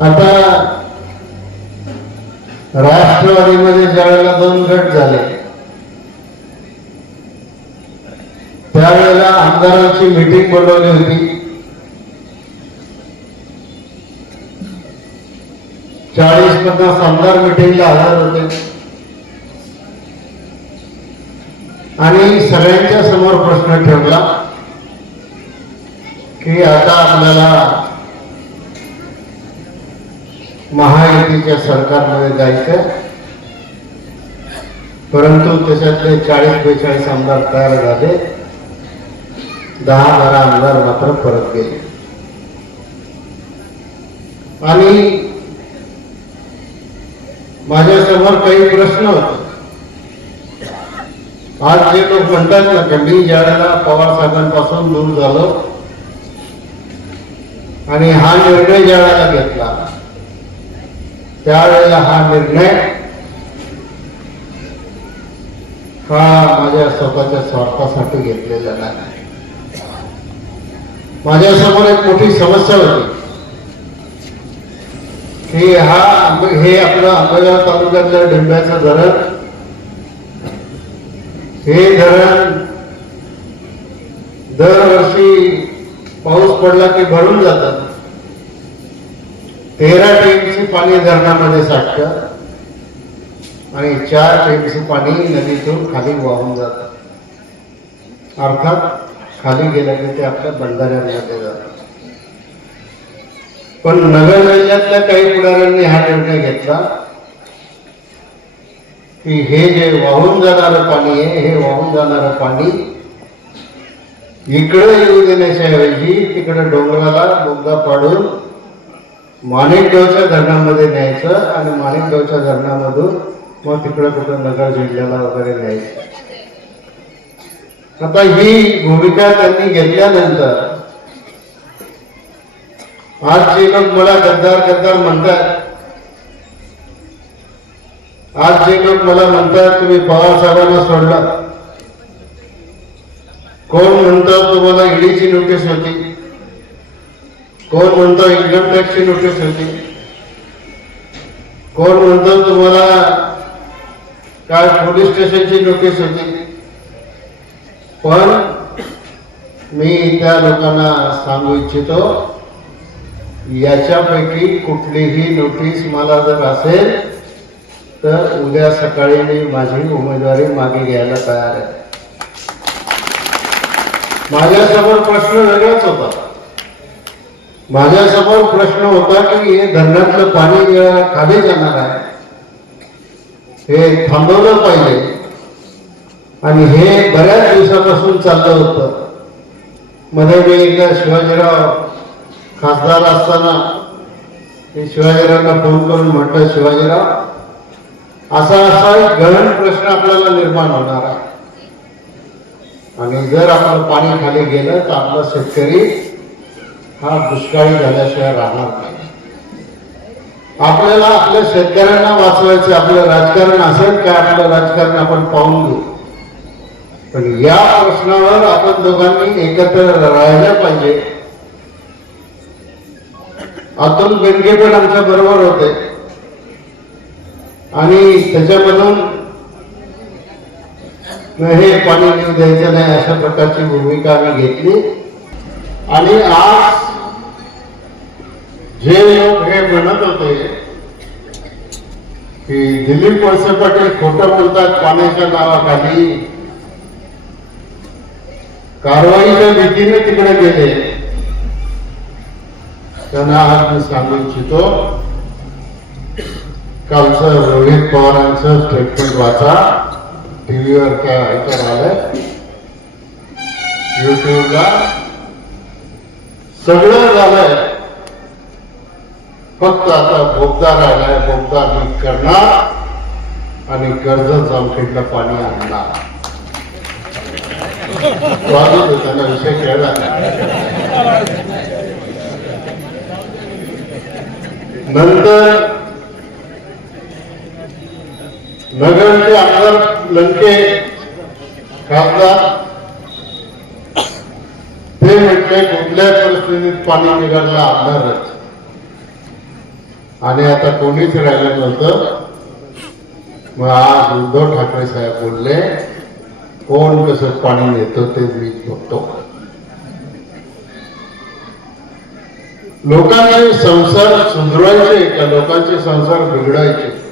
आता राष्ट्रवादीमध्ये ज्यावेळेला दोन गट झाले त्यावेळेला आमदारांची मीटिंग बोलवली होती चाळीस पन्नास आमदार मिटिंगला आधार होते. आणि सगळ्यांच्या समोर प्रश्न ठेवला की आता आपल्याला महायुतीच्या सरकारमध्ये जायचं परंतु त्याच्यातले चाळीस बेचाळीस आमदार तयार झाले. दहा बारा आमदार मात्र परत गेले. आणि माझ्यासमोर काही प्रश्न होते. आज जे लोक म्हणतात ना की मी ज्या वेळेला पवार साहेबांपासून दूर झालो. आणि हा निर्णय ज्या वेळेला घेतला. त्यावेळेला हा निर्णय हा माझ्या स्वतःच्या स्वार्थासाठी घेतलेला नाही. माझ्यासमोर एक मोठी समस्या होती. हे हा हे आपलं आंबेगाव तालुक्यातलं डिंब्याचं धरण. हे धरण दरवर्षी पाऊस पडला की भरून जातात तेरा टीएमसी पाणी धरणामध्ये साठतं आणि चार टीएमसी पाणी नदीतून खाली वाहून जातं. अर्थात खाली गेलं की ते आपल्या बंधाऱ्यांमध्ये जातं. पण नगर जिल्ह्यातल्या काही पुढाऱ्यांनी हा निर्णय घेतला की हे जे वाहून जाणारं पाणी आहे हे वाहून जाणारं पाणी इकडे येऊ देण्याच्या ऐवजी तिकडे डोंगराला बोगदा पाडून माणिकगावच्या धरणामध्ये न्यायचं आणि माणिकगावच्या धरणामधून मग तिकडे कुठं नगर जिल्ह्याला वगैरे न्यायचं. आता ही भूमिका त्यांनी घेतल्यानंतर आज जे लोक मला गद्दार गद्दार म्हणतात आज जे लोक मला म्हणतात तुम्ही पवार साहेबांना सोडला. कोण म्हणतात तुम्हाला ईडीची नोटीस होती? कोण म्हणतो इन्कम टॅक्सची नोटीस होती? कोण म्हणतो तुम्हाला काय पोलीस स्टेशनची नोटीस होती? पण मी त्या लोकांना सांगू इच्छितो याच्यापैकी कुठलीही नोटीस मला जर असेल तर उद्या सकाळी मी माझी उमेदवारी मागे घ्यायला तयार आहे. माझ्यासमोर प्रश्न वेगळाच होता. माझ्यासमोर प्रश्न होता की हे धरणातलं पाणी खाली जाणार आहे. हे थांबवलं पाहिजे. आणि हे बऱ्याच दिवसापासून चाललं होतं. मध्ये मी एकदा शिवाजीराव खासदार असताना मी शिवाजीरावांना फोन करून म्हटलं शिवाजीराव असा असा एक गहन प्रश्न आपल्याला निर्माण होणार आहे. आणि जर आपण पाणी खाली गेलं तर आपला शेतकरी हा दुष्काळी झाल्याशिवाय राहणार नाही. आपल्याला आपल्या शेतकऱ्यांना वाचवायचं आपलं राजकारण असेल काय आपलं राजकारण आपण पाहून घेऊ. पण या प्रश्नावर आपण दोघांनी एकत्र राहायला पाहिजे. अतुल बेनके पण आमच्या बरोबर होते. आणि त्याच्यामधून हे पाणी नेऊ द्यायचं नाही अशा प्रकारची भूमिका आम्ही घेतली. आणि आज जे लोक हे म्हणत होते की दिलीप वळसे पाटील खोटं बोलतात पाण्याच्या नावाखाली कारवाईच्या भीतीने तिकडे गेले. त्यांना आज मी सांगू इच्छितो कालचं रोहित पवारांचं स्टेटमेंट वाचा. टीव्हीवर काय ऐकत आलं युट्यूबला सगळं झालंय. फक्त आता बोगदा राहिलाय बोगदा मी करणार आणि कर्ज जामखेडला पाणी आणणार. स्वागत त्यांना विषय खेळला नंतर नगरचे आमदार लंके खासदार ते म्हटले कुठल्या परिस्थितीत पाणी निघायला आणणारच आणि आता कोणीच राहिलं नव्हतं मग आज उद्धव ठाकरे साहेब बोलले कोण कसं पाणी नेतो ते मी बघतो. लोकांना संसार सुधरवायचे का? लोकांचे संसार बिघडायचे